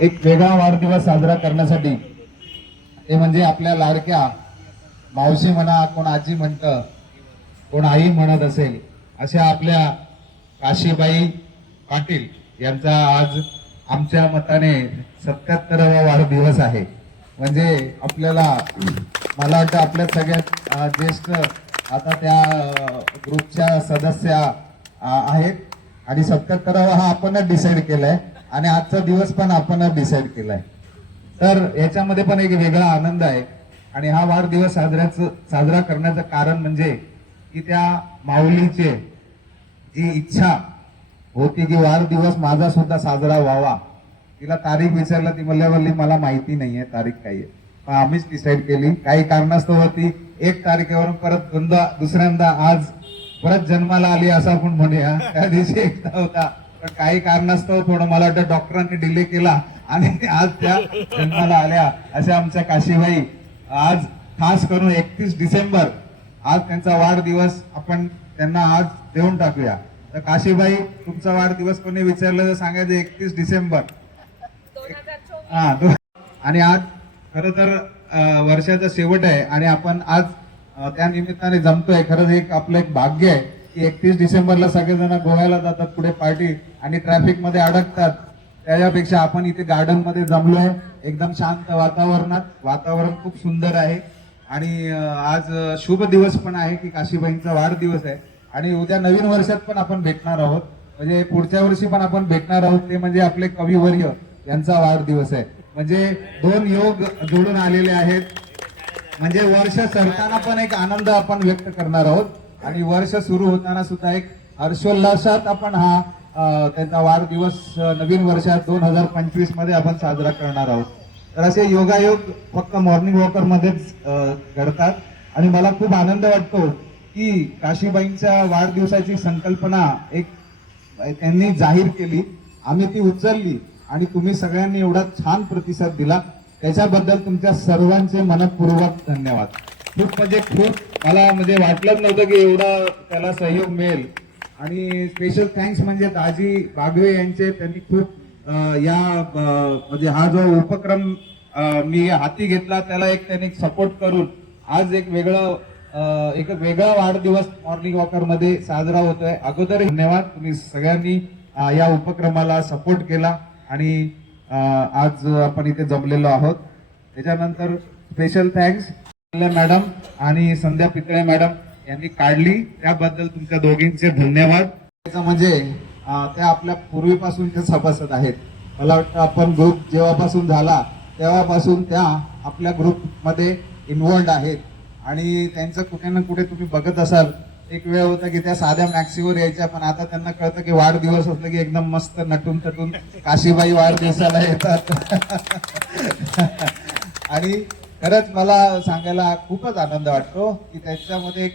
एक वेगळा वाढदिवस साजरा करण्यासाठी ते म्हणजे आपल्या लाडक्या मावशी म्हणा कोण आजी म्हणतं कोण आई म्हणत असेल अशा आपल्या काशीबाई पाटील यांचा आज आमच्या मताने सत्याहत्तरावा वाढदिवस आहे. म्हणजे आपल्याला मला वाटतं आपल्या सगळ्यात ज्येष्ठ आता त्या ग्रुपच्या सदस्या आहेत. आणि सत्याहत्तरावा हा आपणच डिसाईड केला आहे आणि आजचा दिवस पण आपण डिसाईड केलाय. तर याच्यामध्ये पण एक वेगळा आनंद आहे. आणि हा वाढदिवस साजऱ्याचं साजरा करण्याचं कारण म्हणजे की त्या माऊलीचे जी इच्छा होती की वाढदिवस माझा सुद्धा साजरा व्हावा. तिला तारीख विचारला ती म्हणल्यावरली मला माहिती नाही आहे तारीख काय आहे पण आम्हीच डिसाईड केली. काही कारणास्तव ती एक तारखेवरून परत दोनदा दुसऱ्यांदा आज परत जन्माला आली असं आपण म्हणूया. त्या दिवशी एकदा होता. पण काही कारणास्तव थोडं मला वाटतं डॉक्टरांनी डिले केला आणि आज त्या जन्माला आल्या अशा आमच्या काशीबाई. आज खास करून एकतीस डिसेंबर आज त्यांचा वाढदिवस आपण त्यांना आज देऊन टाकूया. तर काशीबाई तुमचा वाढदिवस कोणी विचारलं तर सांगायचं एकतीस डिसेंबर. हा आणि आज खर तर वर्षाचा शेवट आहे आणि आपण आज त्या निमित्ताने जमतोय. खरंच एक आपलं एक भाग्य आहे की एकतीस डिसेंबरला सगळेजण गोव्याला जातात पुढे पार्टी आणि ट्रॅफिकमध्ये अडकतात. त्याच्यापेक्षा आपण इथे गार्डनमध्ये जमलोय. एकदम शांत वातावरणात. वातावरण खूप सुंदर आहे. आणि आज शुभ दिवस पण आहे की काशीबाईंचा वाढदिवस आहे. आणि उद्या नवीन वर्षात पण आपण भेटणार आहोत. म्हणजे पुढच्या वर्षी पण आपण भेटणार आहोत. ते म्हणजे आपले कविवर्य यांचा वाढदिवस आहे. म्हणजे दोन योग जोडून आलेले आहेत. म्हणजे वर्ष सरताना पण एक आनंद आपण व्यक्त करणार आहोत. आणि वर्ष सुरू होताना सुद्धा एक हर्षोल्लासात आपण हा त्यांचा वाढदिवस नवीन वर्षात दोन हजार पंचवीसमध्ये आपण साजरा करणार आहोत. तर असे योगायोग फक्त मॉर्निंग वॉकर मध्येच घडतात. आणि मला खूप आनंद वाटतो की काशीबाईंच्या वाढदिवसाची संकल्पना एक त्यांनी जाहीर केली. आम्ही ती उचलली आणि तुम्ही सगळ्यांनी एवढा छान प्रतिसाद दिला. त्याच्याबद्दल तुमच्या सर्वांचे मनपूर्वक धन्यवाद. खूप म्हणजे खूप मला म्हणजे वाटलंच नव्हतं की एवढा त्याला सहयोग मिळेल. आणि स्पेशल थँक्स म्हणजे दाजी बागवे यांचे. त्यांनी खूप या म्हणजे हा जो उपक्रम मी हाती घेतला त्याला एक त्यांनी सपोर्ट करून आज एक वेगळं एक वेगळा वाढदिवस मॉर्निंग वॉकरमध्ये साजरा होतोय. अगोदर धन्यवाद. तुम्ही सगळ्यांनी या उपक्रमाला सपोर्ट केला आणि आज आपण इथे जमलेलो आहोत. त्याच्यानंतर स्पेशल थँक्स मॅडम आणि संध्या पितळे मॅडम. यांनी काढली. त्याबद्दल तुमच्या दोघींचे धन्यवाद. त्याचं म्हणजे त्या आपल्या पूर्वीपासूनच्या सभासद आहेत. मला वाटतं आपण ग्रुप जेव्हापासून झाला तेव्हापासून त्या आपल्या ग्रुपमध्ये इन्व्हॉल्ड आहेत. आणि त्यांचं कुठे ना कुठे तुम्ही बघत असाल एक वेळ होता की त्या साध्या मॅक्सीवर यायच्या पण आता त्यांना कळतं की वाढदिवस असलं की एकदम मस्त नटून तटून काशीबाई वाढदिवसाला येतात. आणि खरंच मला सांगायला खूपच आनंद वाटतो की त्याच्यामध्ये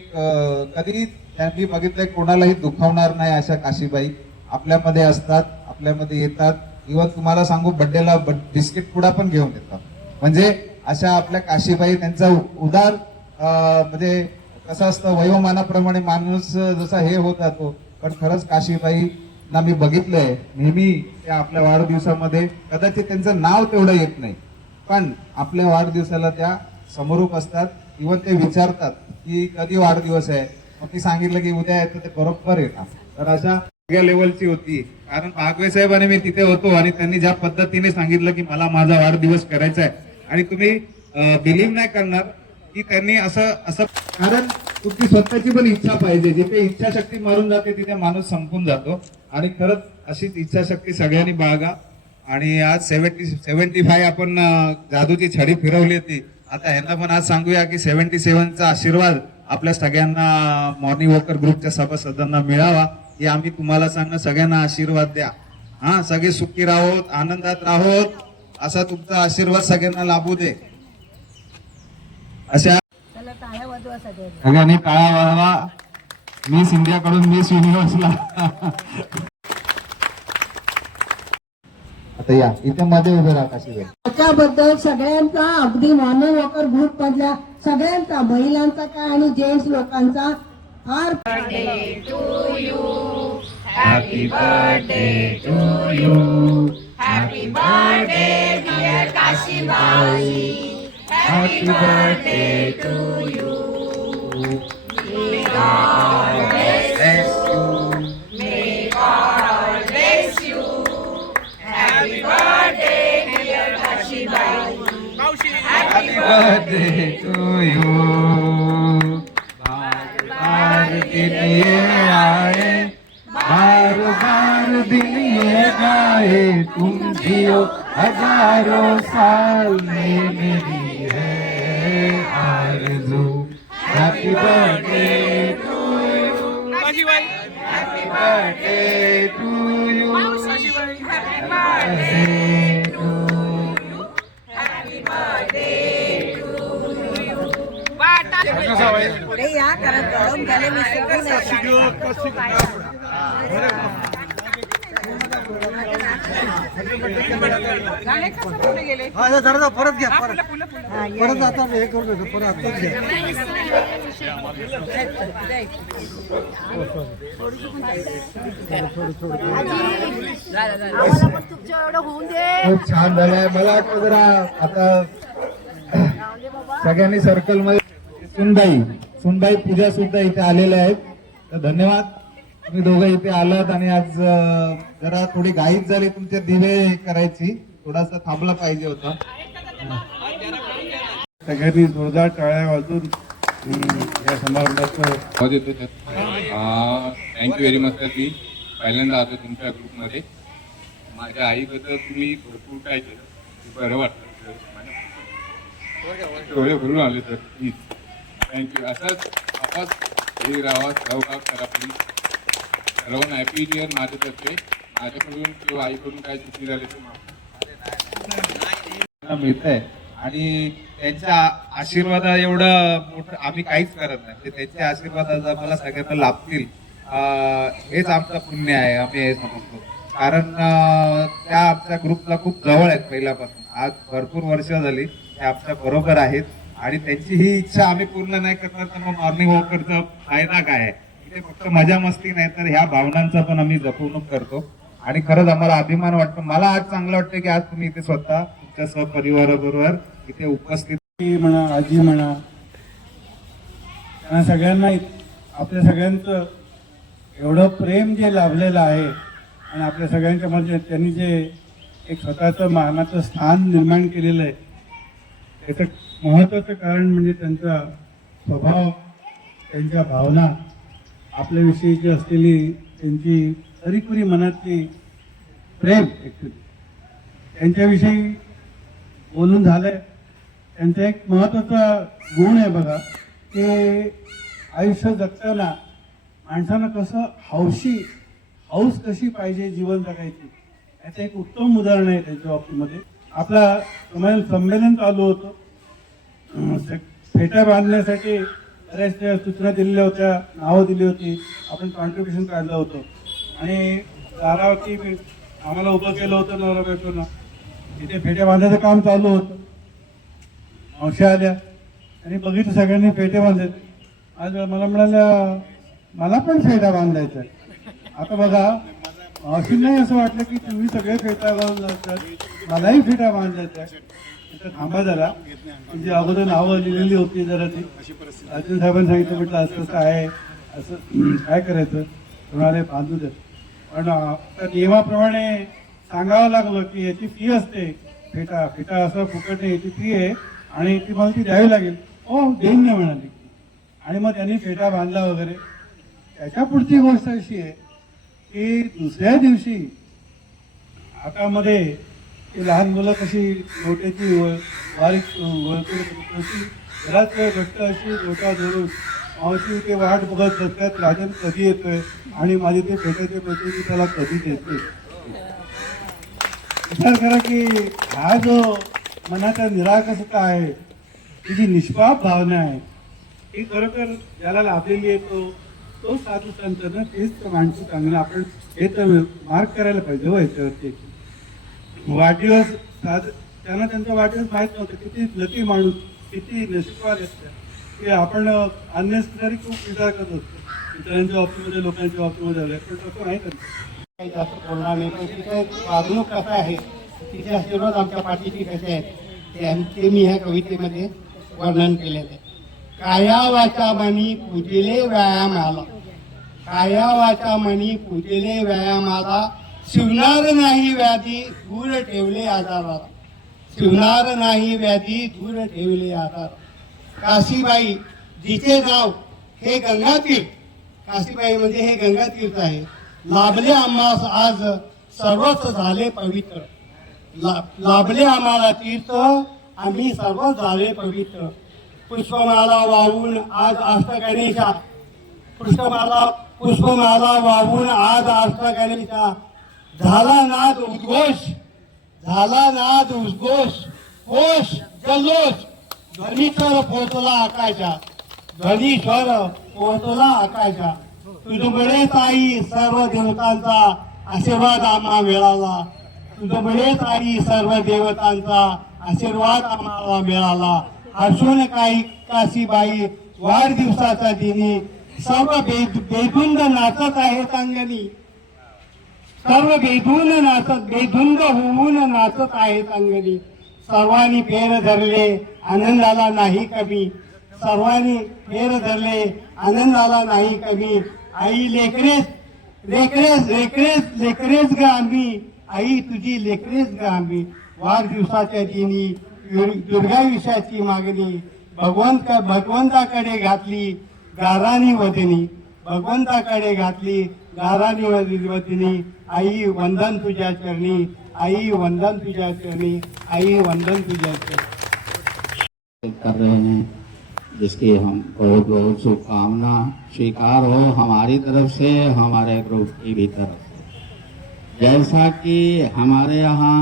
कधी त्यांनी बघितलंय कोणालाही दुखावणार नाही अशा काशीबाई. आपल्यामध्ये असतात आपल्यामध्ये येतात. इव्हन तुम्हाला सांगू बड्डेला बिस्किट पुडा पण घेऊन येतात. म्हणजे अशा आपल्या काशीबाई त्यांचा उदार म्हणजे कसं असतं वयोमानाप्रमाणे माणूस जसा हे होत जातो. पण खरंच काशीबाई ना मी बघितलंय. नेहमी त्या आपल्या वाढदिवसामध्ये कदाचित त्यांचं नाव तेवढं येत नाही. पण आपल्या वाढदिवसाला त्या समरूप असतात. इव्हन ते विचारतात की कधी वाढदिवस आहे? मग ती सांगितलं की उद्या येतं ते बरोबर येतात तर अशा वेगळ्या लेवलची होती. कारण बागवे साहेबांनी मी तिथे होतो आणि त्यांनी ज्या पद्धतीने सांगितलं की मला माझा वाढदिवस करायचा आहे. आणि तुम्ही बिलीव्ह नाही करणार की त्यांनी असं असं कारण तुमची स्वतःची पण इच्छा पाहिजे. जिथे इच्छाशक्ती मरून जाते तिथे माणूस संपून जातो. आणि खरंच अशीच इच्छाशक्ती सगळ्यांनी बाळगा. आणि आज सेव्हन्टी सेव्हन्टी फाय आपण जादूची छडी फिरवली होती. आता ह्यांना पण आज सांगूया की सेव्हन्टी सेव्हनचा आशीर्वाद आपल्या सगळ्यांना मॉर्निंग वॉकर ग्रुपच्या सभासदांना मिळावा हे आम्ही तुम्हाला सांगणं सगळ्यांना आशीर्वाद द्या. हा सगळे सुखी राहोत आनंदात राहोत असा तुमचा आशीर्वाद सगळ्यांना लाभू दे. अशा सगळ्यांनी. काळा वाढवा मिस इंडियाकडून मिस युनिव्हर्सला. आता या. इथे मध्ये उभे राहा काशीबाई त्याच्याबद्दल सगळ्यांचा अगदी मॉर्निंग वॉकर ग्रुप मधल्या सगळ्यांचा महिलांचा काय आणि जेंट्स लोकांचा फार Happy birthday to you. Happy birthday Savitribai happy birthday to you birthday to you. बार बार दिन ये आए बार बार दिन ये गाए तुम जियो हजारों साल में मेरी है आरज़ू happy birthday to you happy birthday to you happy birthday to पुढे या कारण गरम झाले मी जरा परत घ्या परत परत आता हे करू नका परत आताच घ्या खूप छान झालंय. मला वाटतं जरा आता सगळ्यांनी सर्कलमध्ये सुनबाई सुनबाई पूजा सुद्धा इथे आलेल्या आहेत. तर धन्यवाद. तुम्ही दोघं इथे आलात आणि आज जरा थोडी घाईच झाली तुमचे दिवे करायची. थोडासा थांबला पाहिजे होता. सगळ्यांनी जोरदार टाळ्या वाजून या समारंभाचं येतो thank you very much sir मी पहिल्यांदा आलो तुमच्या ग्रुपमध्ये माझ्या आईबद्दल तुम्ही भरपूर काय केलं. बरं वाटतं डोळे भरून आले सर प्लीज थँक्यू असंच आपास हे राहा सहभाग करा प्लीज सर्वांना हॅपी इयर माझ्यातर्फे माझ्याकडून किंवा आईकडून काय चुकी झाली तर मिळत आहे आणि त्यांच्या आशीर्वादा एवढं मोठं आम्ही काहीच करत नाही. म्हणजे त्यांचे आशीर्वाद आज आम्हाला सगळ्यांना लाभतील. हेच आमचं पुण्य आहे. आम्ही हे समजतो. कारण त्या आमच्या ग्रुपला खूप जवळ आहेत पहिल्यापासून. आज भरपूर वर्ष झाली. ते आमच्या बरोबर आहेत. आणि त्यांची ही इच्छा आम्ही पूर्ण नाही करणार तर मग मॉर्निंग वॉकरचा फायदा काय आहे? इथे फक्त मजा मस्ती नाही तर ह्या भावनांचा पण आम्ही जपवणूक करतो. आणि खरंच आम्हाला अभिमान वाटतो. मला आज चांगलं वाटतं की आज तुम्ही इथे स्वतः तुमच्या सहपरिवाराबरोबर इथे उपस्थित. म्हणा आजी म्हणा त्यांना सगळ्यांना आपल्या सगळ्यांचं एवढं प्रेम जे लाभलेलं आहे आणि आपल्या सगळ्यांच्या म्हणजे त्यांनी जे एक स्वतःचं मानाचं स्थान निर्माण केलेलं आहे त्याचं महत्त्वाचं कारण म्हणजे त्यांचा स्वभाव त्यांच्या भावना आपल्याविषयीची असलेली त्यांची तरीपुरी मनातली प्रेम ॲक्च्युली त्यांच्याविषयी बोलून झालंय. त्यांचा एक महत्त्वाचा गुण आहे बघा की आयुष्य जगताना माणसानं कसं हौशी हौस कशी पाहिजे जीवन जगायची याचं एक उत्तम उदाहरण आहे त्यांच्या बाबतीमध्ये. आपला संमेलन संमेलन चालू होतं. फेट्या बांधण्यासाठी बऱ्याचशा सूचना दिलेल्या होत्या नावं दिली होती. आपण कॉन्ट्रीब्युशन काढलं होतं. आणि दारावरती मी- आम्हाला उभं केलं होतं नवरा बायकोनं तिथे फेट्या बांधायचं काम चालू होतं. मावशी आल्या. आणि बघितलं सगळ्यांनी फेटे बांधले आज मला म्हणाल्या मला पण फेटा बांधायचा आता बघा मावशींनाही असं वाटलं की तुम्ही सगळे फेटा बांधला मलाही फेटा बांधायचा आहे. तिथं थांबा जरा. म्हणजे अगोदर नावं लिहिलेली होती जरा ती. अर्जुन साहेबांनी सांगितलं म्हटलं असं असं आहे. असं काय करायचं? कोणाला बांधू देत. पण आता नियमाप्रमाणे सांगावं लागलं की याची फी असते. फेटा फेटा असं फुकट नाही याची फी आहे. आणि ती मला ती द्यावी लागेल. हो देईन नाही म्हणाली. आणि मग त्यांनी फेटा बांधला वगैरे. त्याच्या पुढची गोष्ट अशी आहे की दुसऱ्या दिवशी हातामध्ये लहान मुलं कशी लोट्याची व- बारीक वळकून तशी घरात घट्ट अशी मोठा धरून मावशी ते वाट बघत बसतात राजन कधी येतोय आणि माझे ते भेटायचे पैसे मी त्याला कधी देते? विचार करा की हा जो मनाचा निराकसता आहे ही जी निष्पाप भावना आहे ही खरोखर ज्याला लाभलेली आहे तो तो साधू संत ना तेच तर माणसं चांगलं आपण हे तर मार्क करायला पाहिजे हो याच्यावरती. वाढदिवस साध त्यांना त्यांचा वाढदिवस माहीत नव्हतं. किती लकी माणूस किती नशिबवान असतं की आपण अननेसेसरी खूप विचार करत असतो इतरांच्या बाबतीमध्ये लोकांच्या बाबतीमध्ये आले पण तसं नाही करत. काही जास्त बोलणार नाही. पण तिथे वागणूक कसं आहे तिथे आशीर्वाद आमच्या पाठीशी कसे आहेत ते मी ह्या कवितेमध्ये वर्णन केलेलं आहे. काया वाचा मनी व्यायाम आला काया वाचा मनी पूजिले व्यायामाला शिवणार नाही व्याधी दूर ठेवले आजाराला शिवणार नाही व्याधी दूर ठेवले आधार काशीबाई जिचे नाव हे गंगातीर्थ. काशीबाई म्हणजे हे गंगातीर्थ आहे. लाभले आम्हास आज सर्वच झाले पवित्र. ला- लाभले आम्हाला तीर्थ आम्ही सर्व झाले पवित्र. पुष्पमाला वाहून आज अष्ट गणेशा पुष्पमाला पुष्पमाला वाहून आज अष्ट गणेशा झाला नाद उद्घोष झाला नाद उद्घोष होश जल्लोष. ध्वनीश्वर पोहोचला आकाशात. ध्वनीश्वर पोहोचला आकाशात. तुझकडे ताई सर्व देवतांचा आशीर्वाद आम्हा मिळाला. तुझकडे ताई सर्व देवतांचा आशीर्वाद आम्हाला मिळाला. हर्षून काही काशीबाई वाढदिवसाच्या दिनी सर्व बेद नाचत आहेत अंगणी. सर्व बेधून नाचत बेधुंद होऊन नाचत आहेत अंगणी सर्वांनी फेर धरले आनंदाला नाही कमी. सर्वांनी फेर धरले आनंदाला नाही कमी. आई लेकरेस लेकरेस लेकरेस लेकरेच ग आम्ही. आई तुझी लेकरेच ग आम्ही. वाढदिवसाच्या दिनी दुर्गाविषयाची मागणी. भगवंत भगवंताकडे घातली गारानी वदनी. भगवंताकडे घातली वदनी आई वंदन तुझ्या चरणी आई वंदन तुझ्या चरणी आई वंदन तुझ्या चरणी कर रहे हैं, जिसकी हम बहुत बहुत शुभकामना स्वीकार हो हमारी तरफ़ से, हमारे ग्रुप की भी तरफ़ से। जैसा कि हमारे यहाँ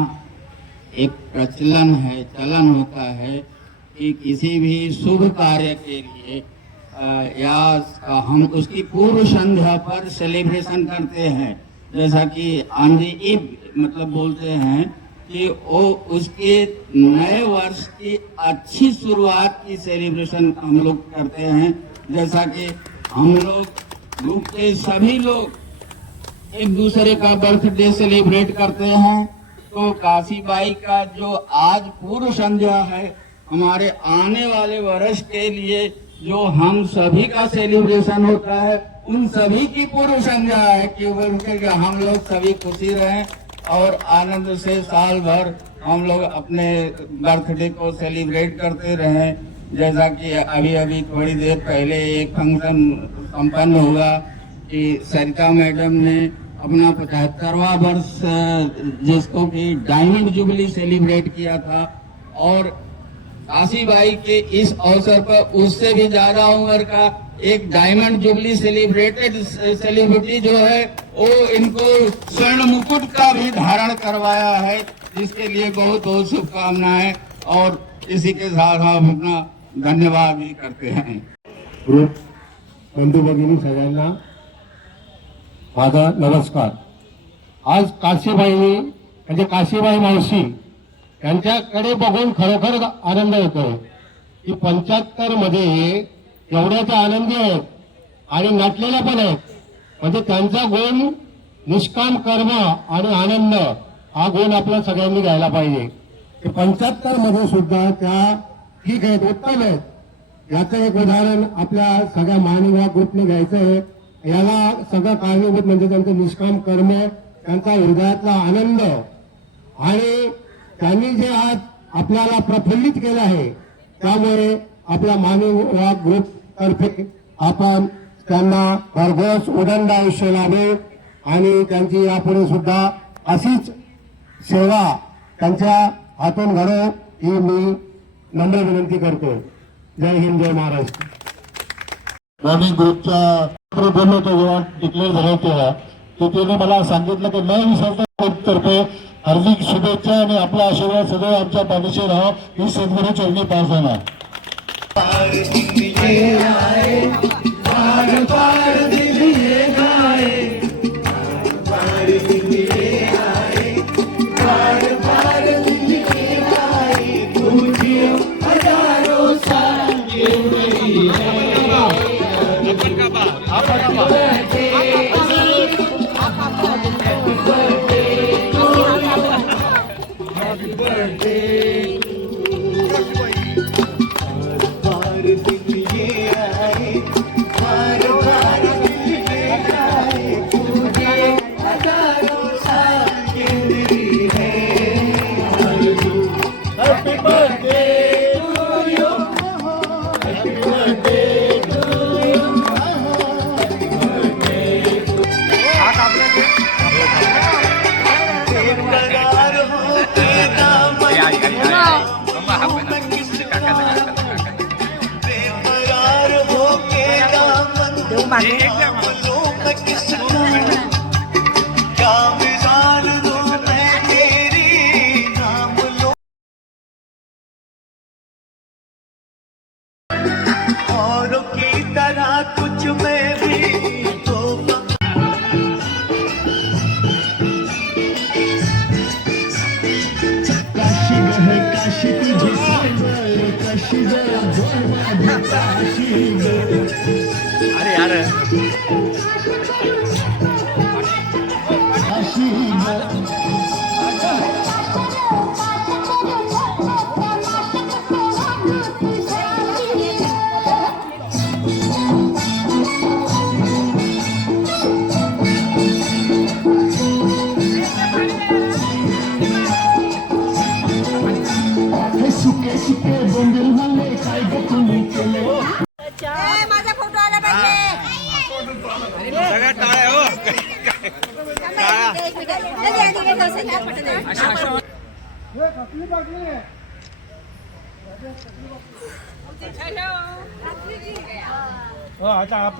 एक प्रचलन है, चलन होता है कि किसी भी शुभ कार्य के लिए या हम उसकी पूर्व संध्या पर सेलिब्रेशन करते हैं। जैसा कि आंधी ईब मतलब बोलते हैं कि वो उसके नए वर्ष की अच्छी शुरुआत की सेलिब्रेशन हम लोग करते हैं। जैसा कि हम लोग, ग्रुप के सभी लोग एक दूसरे का बर्थडे सेलिब्रेट करते हैं। तो काशी बाई का जो आज पूर्व संध्या है, हमारे आने वाले वर्ष के लिए जो हम सभी का सेलिब्रेशन होता है, उन सभी की पूर्व संध्या है। कि हम लोग सभी खुशी रहें और आनंद से साल भर हम लोग अपने बर्थडे को सेलिब्रेट करते रहें। जैसा कि अभी अभी थोड़ी देर पहले एक फ़ंक्शन संपन्न हुआ कि सरिता मैडम ने अपना पचहत्तरवा वर्ष, जिसको कि डायमंड जुबली सेलिब्रेट किया था। और काशीबाई के इस अवसर पर उससे भी ज़्यादा उम्र का एक डायमंड जुबली सेलिब्रेटेड सेलिब्रिटी जो है, वो इनको स्वर्ण मुकुट का भी धारण करवाया है, जिसके लिए बहुत बहुत शुभकामनाएँ और इसी के साथ हम अपना धन्यवाद भी करते हैं। माझा नमस्कार. आज काशीबाईनी, म्हणजे काशीबाई मावशी त्यांच्याकडे बघून खरोखर आनंद होतो. की पंच्याहत्तरमध्ये एवढ्याचा आनंदी आहेत आणि नटलेल्या पण आहेत. म्हणजे त्यांचा गुण निष्काम कर्म आणि आनंद हा गुण आपल्या सगळ्यांनी घ्यायला पाहिजे. पंच्याहत्तरमध्ये सुद्धा त्या ठीक आहेत उत्तम आहेत. याचं एक उदाहरण आपल्या सगळ्या मानवा ग्रुपने घ्यायचं आहे. याला सगळं कारणीभूत म्हणजे त्यांचं निष्काम कर्म त्यांचा हृदयातला आनंद आणि त्यांनी जे आज आपल्याला प्रफुल्लित केलं आहे त्यामुळे आपला मानवा ग्रुप तर्फे आपण त्यांना भरघोस उदंड आयुष्य लाभे आणि त्यांची यापुढे सुद्धा अशीच सेवा त्यांच्या हातून घडो ही मी नम्र विनंती करतो. जय हिंद जय महाराष्ट्र. रनिंग ग्रुपचा बोललो होतो जेव्हा डिक्लेअर झालं तेव्हा. तर त्याने मला सांगितलं की न विसरता तर्फे हार्दिक शुभेच्छा आणि आपला आशीर्वाद सदैव आमच्या पाठीशी राहा. ही सद्गुरू चरणी पास औरों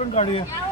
पण काढूया.